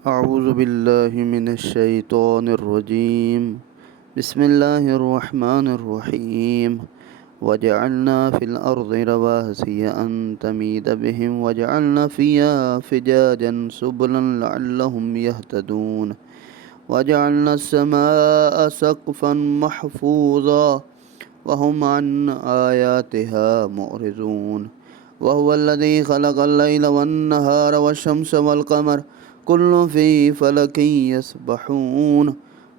أعوذ بالله من الشيطان الرجيم. بسم الله الرحمن الرحيم. وجعلنا في الأرض رواسي أن تميد بهم وجعلنا فيها فجاجا سبلا لعلهم يهتدون وجعلنا السماء سقفا محفوظا وهم عن آياتها معرضون. وهو الذي خلق الليل والنهار والشمس والقمر كل في فلك يسبحون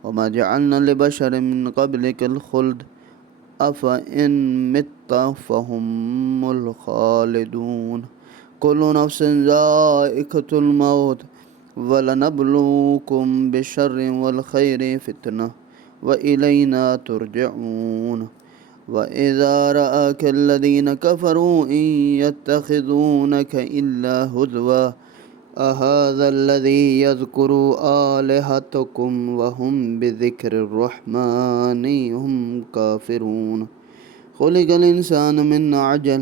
وما جعلنا لبشر من قبلك الخلد أفإن مت فهم الخالدون كل نفس ذائقة الموت ولنبلوكم بالشر والخير فتنة وإلينا ترجعون. وإذا رآك الذين كفروا إن يتخذونك إلا هزوا أهذا الذي يذكر آلهتكم وهم بذكر الرحمن هم كافرون. خلق الإنسان من عجل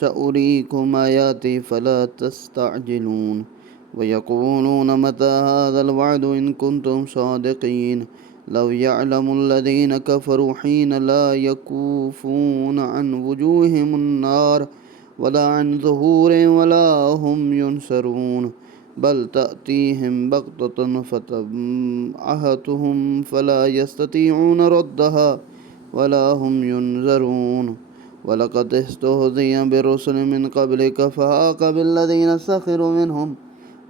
سأريكم آياتي فلا تستعجلون ويقولون متى هذا الوعد إن كنتم صادقين لو يعلم الذين كفروا حين لا يكوفون عن وجوههم النار ولا عن ظهورهم ولا هم ينصرون بل تأتيهم بغتة فتبعتهم فلا يستطيعون ردها ولا هم ينذرون. ولقد استهزئ برسل من قبلك فحاق بالذين سخروا منهم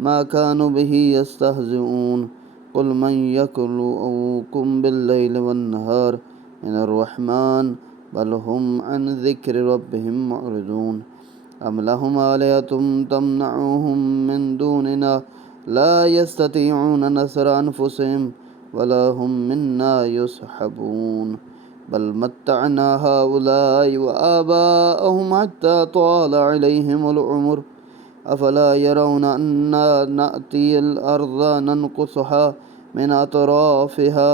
ما كانوا به يستهزئون. قل من يكلؤكم بالليل والنهار من الرحمن بل هم عن ذكر ربهم معرضون. أم لهم آلهة تمنعهم من دوننا لا يستطيعون نصر أنفسهم ولا هم منا يصحبون بل متعنا هؤلاء وآباءهم حتى طال عليهم العمر أفلا يرون أنا نأتي الأرض ننقصها من أطرافها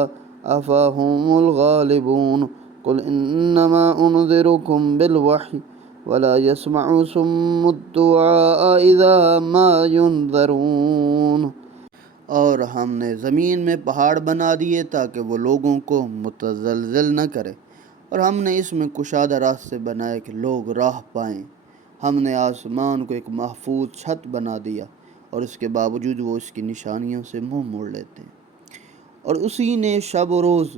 أفهم الغالبون. قل إنما أنذركم بالوحي ولا يسمع صم الدعاء إذا ما ينذرون. اور ہم نے زمین میں پہاڑ بنا دیے تاکہ وہ لوگوں کو متزلزل نہ کرے، اور ہم نے اس میں کشادہ راستے بنائے کہ لوگ راہ پائیں. ہم نے آسمان کو ایک محفوظ چھت بنا دیا اور اس کے باوجود وہ اس کی نشانیوں سے منہ موڑ لیتے ہیں. اور اسی نے شب و روز،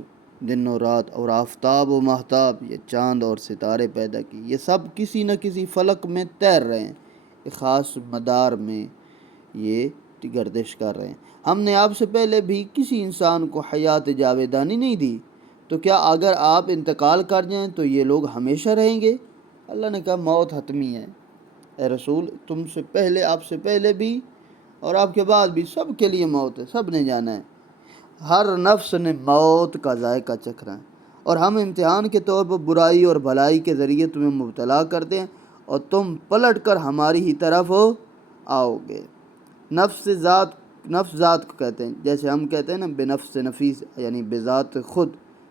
دن و رات، اور آفتاب و ماہتاب، یہ چاند اور ستارے پیدا کی. یہ سب کسی نہ کسی فلک میں تیر رہے ہیں، ایک خاص مدار میں یہ گردش کر رہے ہیں. ہم نے آپ سے پہلے بھی کسی انسان کو حیات جاویدانی نہیں دی، تو کیا اگر آپ انتقال کر جائیں تو یہ لوگ ہمیشہ رہیں گے؟ اللہ نے کہا موت حتمی ہے اے رسول، تم سے پہلے، آپ سے پہلے بھی اور آپ کے بعد بھی سب کے لیے موت ہے، سب نے جانا ہے. ہر نفس نے موت کا ذائقہ چکھنا ہے، اور ہم امتحان کے طور پر برائی اور بھلائی کے ذریعے تمہیں مبتلا کرتے ہیں اور تم پلٹ کر ہماری ہی طرف آؤ گے. نفس ذات کو کہتے ہیں، جیسے ہم کہتے ہیں نا بے نفس نفیس، یعنی بے ذات خود.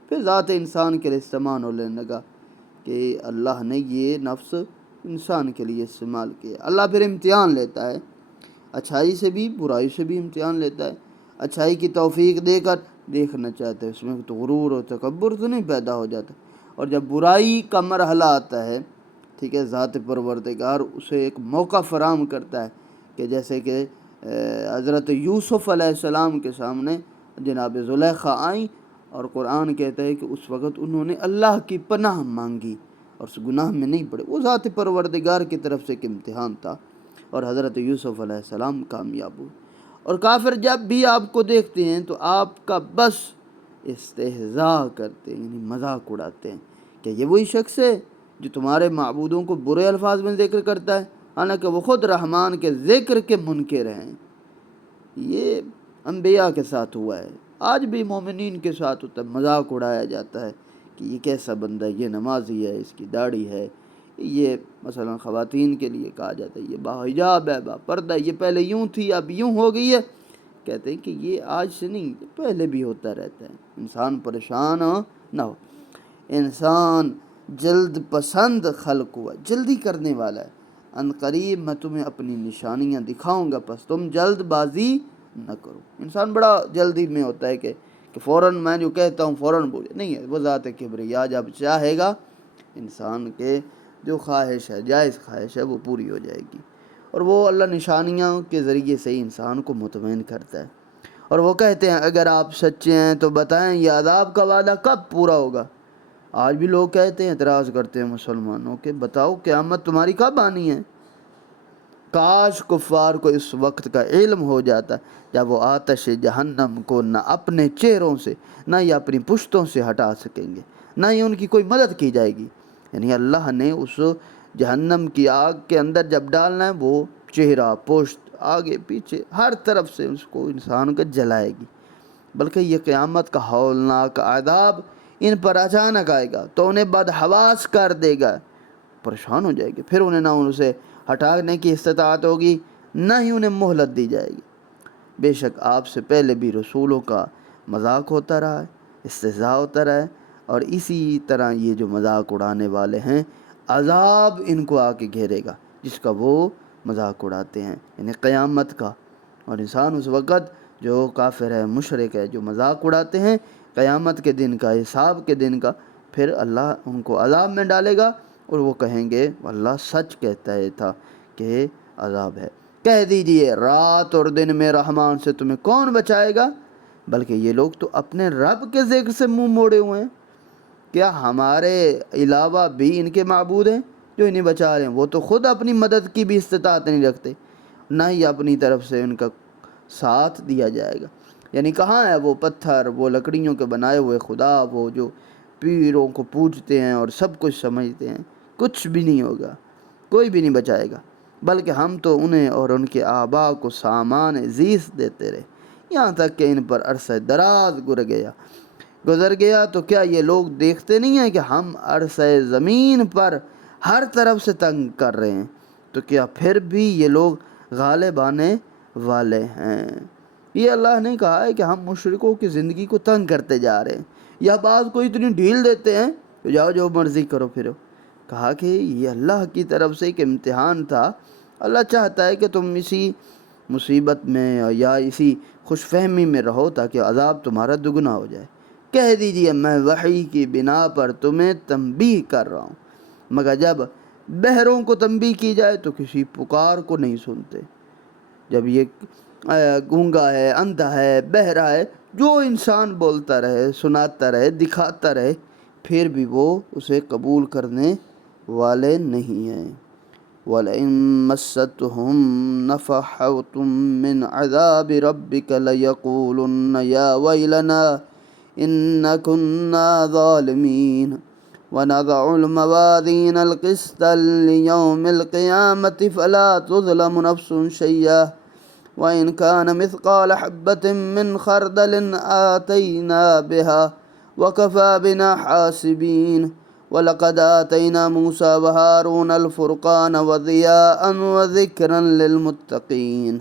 پھر ذات انسان کے لیے استعمال ہونے لگا کہ اللہ نے یہ نفس انسان کے لیے استعمال کیا. اللہ پھر امتحان لیتا ہے، اچھائی سے بھی برائی سے بھی امتحان لیتا ہے. اچھائی کی توفیق دے کر دیکھنا چاہتے ہیں، اس میں تو غرور اور تکبر تو نہیں پیدا ہو جاتا. اور جب برائی کا مرحلہ آتا ہے، ٹھیک ہے، ذات پروردگار اسے ایک موقع فراہم کرتا ہے کہ جیسے کہ حضرت یوسف علیہ السلام کے سامنے جناب زلیخا آئیں، اور قرآن کہتا ہے کہ اس وقت انہوں نے اللہ کی پناہ مانگی اور اس گناہ میں نہیں پڑے. وہ ذات پروردگار کی طرف سے ایک امتحان تھا، اور حضرت یوسف علیہ السلام کامیاب ہوئے. اور کافر جب بھی آپ کو دیکھتے ہیں تو آپ کا بس استہزاء کرتے ہیں، یعنی مذاق اڑاتے ہیں کہ یہ وہی شخص ہے جو تمہارے معبودوں کو برے الفاظ میں ذکر کرتا ہے، حالانکہ وہ خود رحمان کے ذکر کے منکر ہیں. یہ انبیاء کے ساتھ ہوا ہے، آج بھی مومنین کے ساتھ ہوتا ہے. مذاق اڑایا جاتا ہے کہ یہ کیسا بندہ ہے، یہ نمازی ہے، اس کی داڑھی ہے. یہ مثلا خواتین کے لیے کہا جاتا ہے یہ باحجاب ہے، با پردہ ہے، یہ پہلے یوں تھی اب یوں ہو گئی ہے. کہتے ہیں کہ یہ آج سے نہیں، پہلے بھی ہوتا رہتا ہے. انسان پریشان نہ ہو. انسان جلد پسند خلق ہوا، جلدی کرنے والا ہے. ان قریب میں تمہیں اپنی نشانیاں دکھاؤں گا، پس تم جلد بازی نہ کرو۔ انسان بڑا جلدی میں ہوتا ہے کہ فوراً میں جو کہتا ہوں فوراً بولے، نہیں ہے، وہ ذات کبریا جب چاہے گا انسان کے جو خواہش ہے، جائز خواہش ہے، وہ پوری ہو جائے گی، اور وہ اللہ نشانیاں کے ذریعے سے ہی انسان کو مطمئن کرتا ہے۔ اور وہ کہتے ہیں اگر آپ سچے ہیں تو بتائیں یہ عذاب کا وعدہ کب پورا ہوگا۔ آج بھی لوگ کہتے ہیں، اعتراض کرتے ہیں مسلمانوں کہ بتاؤ قیامت تمہاری کب آنی ہے۔ کاش کفار کو اس وقت کا علم ہو جاتا جب وہ آتش جہنم کو نہ اپنے چہروں سے نہ ہی اپنی پشتوں سے ہٹا سکیں گے، نہ ہی ان کی کوئی مدد کی جائے گی۔ یعنی اللہ نے اس جہنم کی آگ کے اندر جب ڈالنا ہے، وہ چہرہ، پشت، آگے پیچھے ہر طرف سے اس کو انسان کو جلائے گی، بلکہ یہ قیامت کا ہولناک عذاب ان پر اچانک آئے گا تو انہیں بدحواس کر دے گا، پریشان ہو جائے گی، پھر انہیں نہ اسے ہٹانے کی استطاعت ہوگی نہ ہی انہیں مہلت دی جائے گی۔ بے شک آپ سے پہلے بھی رسولوں کا مذاق ہوتا رہا ہے، استہزاء ہوتا رہا ہے، اور اسی طرح یہ جو مذاق اڑانے والے ہیں عذاب ان کو آ کے گھیرے گا جس کا وہ مذاق اڑاتے ہیں، یعنی قیامت کا۔ اور انسان اس وقت جو کافر ہے، مشرک ہے، جو مذاق اڑاتے ہیں قیامت کے دن کا، حساب کے دن کا، پھر اللہ ان کو عذاب میں ڈالے گا، اور وہ کہیں گے اللہ سچ کہتا ہے تھا کہ عذاب ہے۔ کہہ دیجئے رات اور دن میں رحمان سے تمہیں کون بچائے گا، بلکہ یہ لوگ تو اپنے رب کے ذکر سے منہ موڑے ہوئے ہیں۔ کیا ہمارے علاوہ بھی ان کے معبود ہیں جو انہیں بچا رہے ہیں؟ وہ تو خود اپنی مدد کی بھی استطاعت نہیں رکھتے، نہ ہی اپنی طرف سے ان کا ساتھ دیا جائے گا۔ یعنی کہاں ہے وہ پتھر، وہ لکڑیوں کے بنائے ہوئے خدا، وہ جو پیروں کو پوجتے ہیں اور سب کچھ سمجھتے ہیں؟ کچھ بھی نہیں ہوگا، کوئی بھی نہیں بچائے گا، بلکہ ہم تو انہیں اور ان کے آباء کو سامان زیست دیتے رہے، یہاں تک کہ ان پر عرصہ دراز گزر گیا۔ تو کیا یہ لوگ دیکھتے نہیں ہیں کہ ہم عرصہ زمین پر ہر طرف سے تنگ کر رہے ہیں، تو کیا پھر بھی یہ لوگ غالب آنے والے ہیں؟ یہ اللہ نے کہا ہے کہ ہم مشرکوں کی زندگی کو تنگ کرتے جا رہے ہیں، یا بعض کو اتنی ڈھیل دیتے ہیں تو جاؤ جو مرضی کرو پھرو۔ کہا کہ یہ اللہ کی طرف سے ایک امتحان تھا، اللہ چاہتا ہے کہ تم اسی مصیبت میں یا اسی خوش فہمی میں رہو تاکہ عذاب تمہارا دگنا ہو جائے۔ کہہ دیجئے میں وحی کی بنا پر تمہیں تنبیہ کر رہا ہوں، مگر جب بہروں کو تنبیہ کی جائے تو کسی پکار کو نہیں سنتے۔ جب یہ گونگا ہے، اندھا ہے، بہرا ہے، جو انسان بولتا رہے، سناتا رہے، دکھاتا رہے، پھر بھی وہ اسے قبول کرنے والے نہیں ہیں۔ وَلَئِن مَسَّتْهُمْ نَفَحَةٌ مِّنْ عَذَابِ رَبِّكَ لَيَقُولُنَّ يَا وَيْلَنَا إِنَّا كُنَّا ظَالِمِينَ وَنَضَعُ الْمَوَازِينَ الْقِسْطَ لِيَوْمِ الْقِيَامَةِ فَلَا تُظْلَمُ نَفْسٌ شَيْئًا وَإِنْ كَانَ مِثْقَالَ حَبَّةٍ مِّنْ خَرْدَلٍ آتَيْنَا بِهَا وَكَفَى بِنَا حَاسِبِينَ وَلَقَدْ آتَيْنَا مُوسَى وَهَارُونَ الْفُرْقَانَ وَضِيَاءً وَذِكْرًا لِّلْمُتَّقِينَ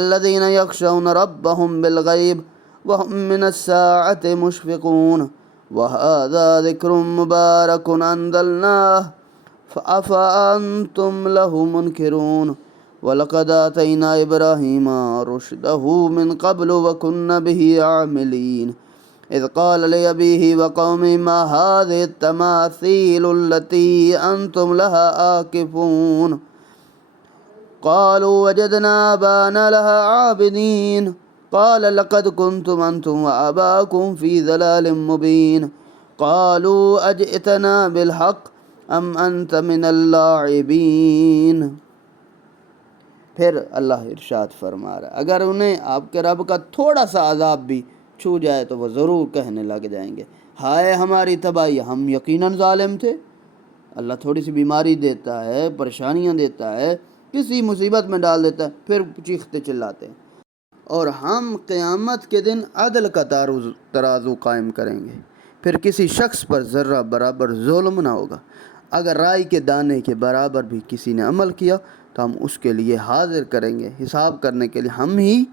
الَّذِينَ يَخْشَوْنَ رَبَّهُم بِالْغَيْبِ وَهُم مِّنَ السَّاعَةِ مُشْفِقُونَ وَهَٰذَا ذِكْرٌ مُّبَارَكٌ أَنزَلْنَاهُ أَفَأَنتُمْ لَهُ مُنكِرُونَ وَلَقَدْ آتَيْنَا إِبْرَاهِيمَ رُشْدَهُ مِن قَبْلُ وَكُنَّا بِهِ عَامِلِينَ إِذْ قَالَ لِأَبِيهِ وَقَوْمِهِ مَا هَٰذِهِ التَّمَاثِيلُ الَّتِي أَنتُمْ لَهَا عَاكِفُونَ قَالُوا وَجَدْنَا آبَاءَنَا لَهَا عَابِدِينَ قَالَ لَقَدْ كُنتُمْ أَنتُمْ وَآبَاؤُكُمْ فِي ضَلَالٍ مُّبِينٍ قَالُوا أَجِئْتَنَا بِالْحَقِّ أَمْ أَنتَ مِنَ اللاعبین۔ پھر اللہ ارشاد فرما رہا ہے اگر انہیں آپ کے رب کا تھوڑا سا عذاب بھی چھو جائے تو وہ ضرور کہنے لگ جائیں گے ہائے ہماری تباہی، ہم یقیناً ظالم تھے۔ اللہ تھوڑی سی بیماری دیتا ہے، پریشانیاں دیتا ہے، کسی مصیبت میں ڈال دیتا ہے، پھر چیختے چلاتے ہیں۔ اور ہم قیامت کے دن عدل کا ترازو قائم کریں گے، پھر کسی شخص پر ذرہ برابر ظلم نہ ہوگا۔ اگر رائی کے دانے کے برابر بھی کسی نے عمل کیا تو ہم اس کے لیے حاضر کریں گے، حساب کرنے کے لیے ہم ہی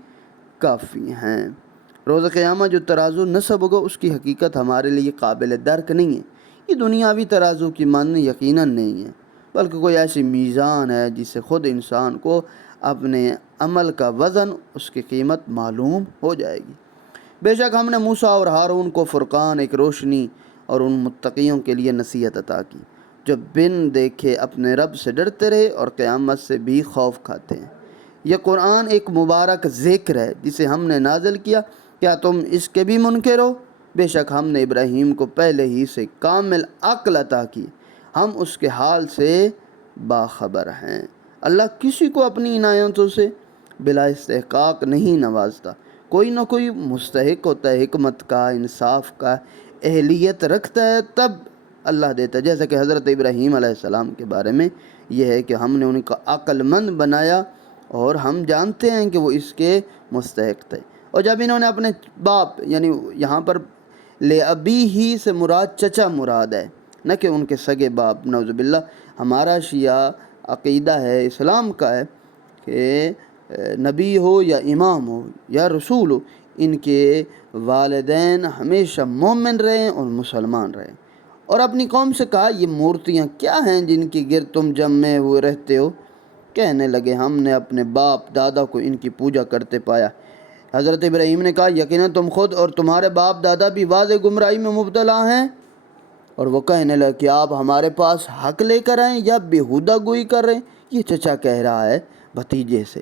کافی ہیں۔ روز قیامت جو ترازو نصب ہوگا اس کی حقیقت ہمارے لیے قابل درک نہیں ہے۔ یہ دنیاوی ترازو کی مانند یقیناً نہیں ہے، بلکہ کوئی ایسی میزان ہے جس سے خود انسان کو اپنے عمل کا وزن، اس کی قیمت معلوم ہو جائے گی۔ بے شک ہم نے موسیٰ اور ہارون کو فرقان، ایک روشنی اور ان متقیوں کے لیے نصیحت عطا کی جو بن دیکھے اپنے رب سے ڈرتے رہے اور قیامت سے بھی خوف کھاتے ہیں۔ یہ قرآن ایک مبارک ذکر ہے جسے ہم نے نازل کیا، کیا تم اس کے بھی منکر ہو؟ بے شک ہم نے ابراہیم کو پہلے ہی سے کامل عقل عطا کی، ہم اس کے حال سے باخبر ہیں۔ اللہ کسی کو اپنی عنایتوں سے بلا استحقاق نہیں نوازتا، کوئی نہ کوئی مستحق ہوتا ہے حکمت کا، انصاف کا، اہلیت رکھتا ہے تب اللہ دیتا ہے۔ جیسا کہ حضرت ابراہیم علیہ السلام کے بارے میں یہ ہے کہ ہم نے ان کا عقل مند بنایا اور ہم جانتے ہیں کہ وہ اس کے مستحق تھے۔ اور جب انہوں نے اپنے باپ، یعنی یہاں پر لے ابی ہی سے مراد چچا مراد ہے، نہ کہ ان کے سگے باپ، نعوذ باللہ۔ ہمارا شیعہ عقیدہ ہے، اسلام کا ہے کہ نبی ہو یا امام ہو یا رسول ہو، ان کے والدین ہمیشہ مومن رہیں اور مسلمان رہیں۔ اور اپنی قوم سے کہا یہ مورتیاں کیا ہیں جن کی گرد تم جمے ہوئے رہتے ہو؟ کہنے لگے ہم نے اپنے باپ دادا کو ان کی پوجا کرتے پایا۔ حضرت ابراہیم نے کہا یقیناً تم خود اور تمہارے باپ دادا بھی واضح گمراہی میں مبتلا ہیں۔ اور وہ کہنے لگے کہ آپ ہمارے پاس حق لے کر آئیں یا بیہودہ گوئی کر رہے ہیں؟ یہ چچا کہہ رہا ہے بھتیجے سے۔